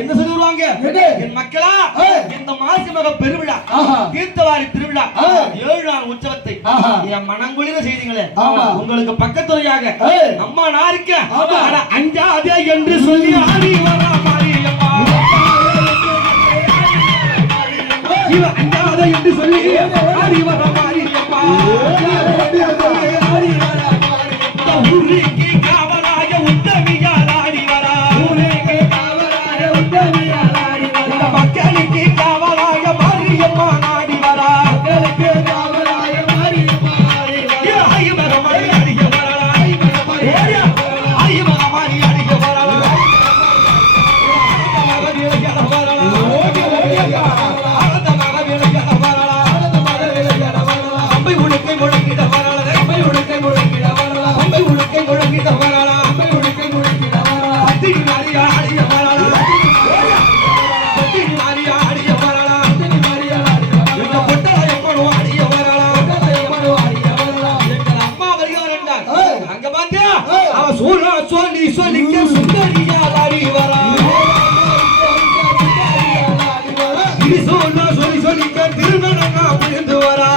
என்ன சொல்லுவாங்க? என் மக்களா, இந்த மாசி மக பெருவிழா தீர்த்தவாரி திருவிழா 7 நாள் உற்சவத்தை என் மனங்குளிர செய்தீங்களே, உங்களுக்கு பக்கத்துறையாக அம்மா நான் இருக்கேன். அஞ்சாதே என்று சொல்லி ஆடி வரா மாரியம்மா, அஞ்சாதே என்று சொல்லி ஆடி வரா மாரியம்மா, ஊருக்கு காவலாய உத்தமியால் ஆடி வரா, மக்களுக்கு காவலாய மாரியம்மா ஆடி வரா, சொல்லிக்க சுந்தரியால் ஆடி வரா, இது சொல்லி சொல்லிக்க திருநடனா புரிந்து வரா,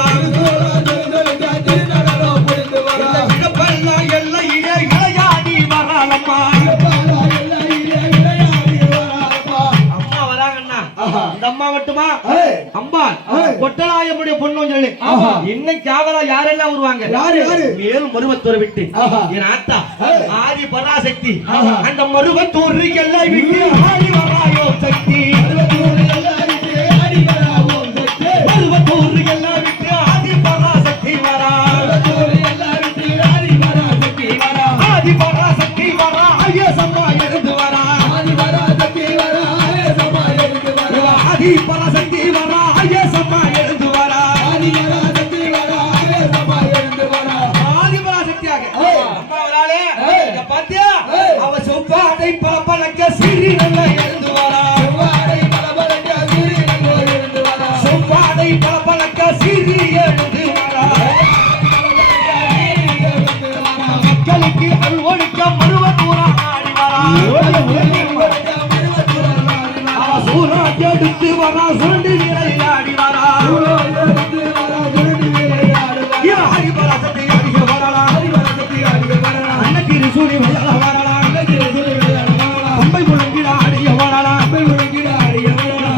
இழப்பெல்லாம் எல்லையிலே இளையாடி வராளம்மா, அம்மா வராங்கண்ணா. இந்த அம்மா மட்டுமா? அம்மா கொட்டலாயமுடைய பொண்ணு சொல்லி இன்னைக்கு காவலா யாரெல்லாம் வருவாங்க? மேலும் மருவத்தூரை விட்டு என் ஆத்தா ஆதி பராசக்தி, அந்த மருவத்தூர் எல்லாம் விட்டு ஆடி வராயோ சக்தி, மருவத்தூர் எல்லாம் விட்டு ஆதி பராசக்தி வரா, ஆதி பராசக்தி வரா, ஐயசம்மா எழுந்து வரா, ஆதி பராசக்தி வரா, ஐயசம்மா எழுந்து வரா, ஆதி பராசக்தியாக அம்மா வராளே. பாத்தியா, அவ செவ்வாடை பலபலக்க சிறி நல்ல எழுந்து வரா, செவ்வாடை பலபலக்க சிறி எழுந்து வரா, மக்களுக்கு அல்வொழிக்க மருவத்தூரா ஆடி வரா, சூரா எடுத்து வரா, சுரண்டு வீரை ஆடி வரா, ஆடி பராசக்தி ஆடிய வரலாம், அன்னகிரி சூரி வயல வரலாம், அம்பை முழங்கிட ஆடிய வரலாம்,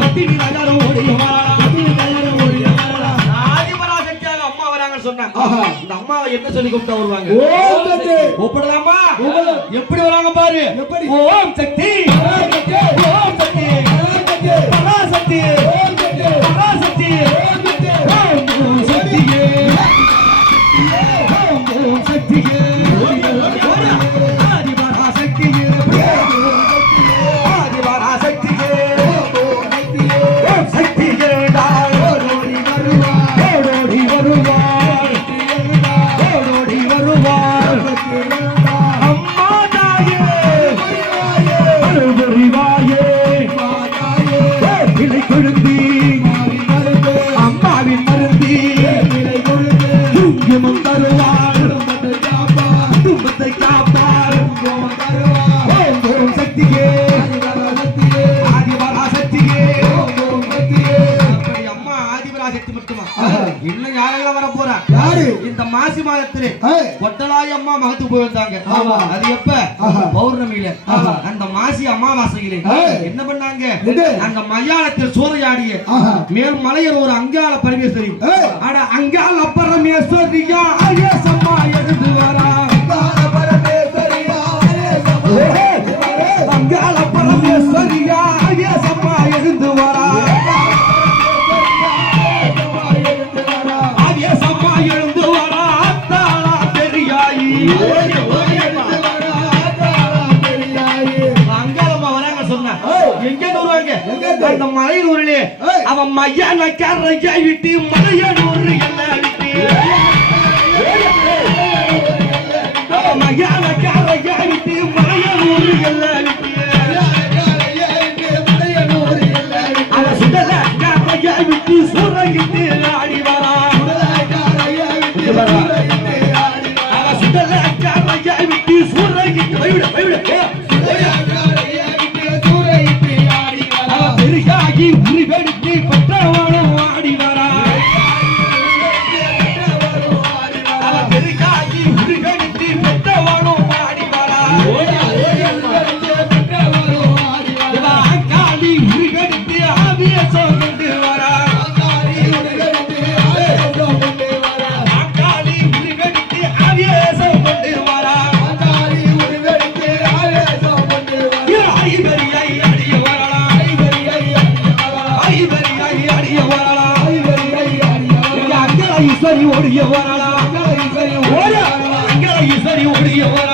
பத்தினி நகரம் ஓடிய வரலாம், ஆதி பராசக்தியாக அம்மா வராங்கன்னு சொன்னாங்க. இந்த அம்மாவை என்ன சொல்லி கூப்பிட்டா வருவாங்க? கூப்பிடலாமா? எப்படி வராங்க பாரு. ஓம் சக்தி, ஓம் சக்தி, பராசக்தி, பராசக்தி, ஓம் சக்தியே, ஓம் சக்தியே, ஆதி பராசக்தியே, ஆதி பராசக்தியே, ஓம் சக்தியே, ஓடோடி வருவார், ஓடோடி வருவார், ஓடோடி வருவார், அம்மா தாயே அருள்புரிவாயே, விலை கொழுந்தி அம்மாவின் மருந்தி, துங்கியமும் தருவார், துன்பத்தை காப்பார், ஓம் சக்தியே, ஆதிபராசக்தியே, அம்மா ஆதிபராசக்தி மட்டுமா? இன்னும் யாரெல்லாம் வர போறா? யாரு? இந்த மாசி மாதத்திலே கொட்டலாய் அம்மா மகத்துக்கு போய் வந்தாங்க. அது எப்ப? பௌர்ணமியில, அந்த மாசி அமாவாசையிலே என்ன பண்ணாங்க? அந்த மயானத்தில் சூறையாடிய மேல் மலையில் ஒரு அங்காள பரமேஸ்வரி, அட அங்காள பரமேஸ்வரியா ஐயசம்மா எழுந்து வரா, அங்காள பரமேஸ்வரியா ஐயசம்மா எழுந்து வரா, ஐயசம்மா எழுந்து வரா, அத்தாளா பெரியாயி, அங்காளம்மா வராங்க சொன்னா எங்க வருவாங்க? அந்த மலையூரிலே அவன் மையான கரையை விட்டு மலையனூர் எல்லாம் விட்டு, அவன் மையான கரையை விட்டு மலையனூர் எல்லாம் விட்டு, அவன் சுடல கரையை விட்டு சூறையிட்டு ஆடி வரா, அவன் சுடல கரையை விட்டு சூறையிட்டு ஈஸ்வரி ஓடிய வரலாம் மங்கள ஈஸ்வரி ஓடிய வரலாம்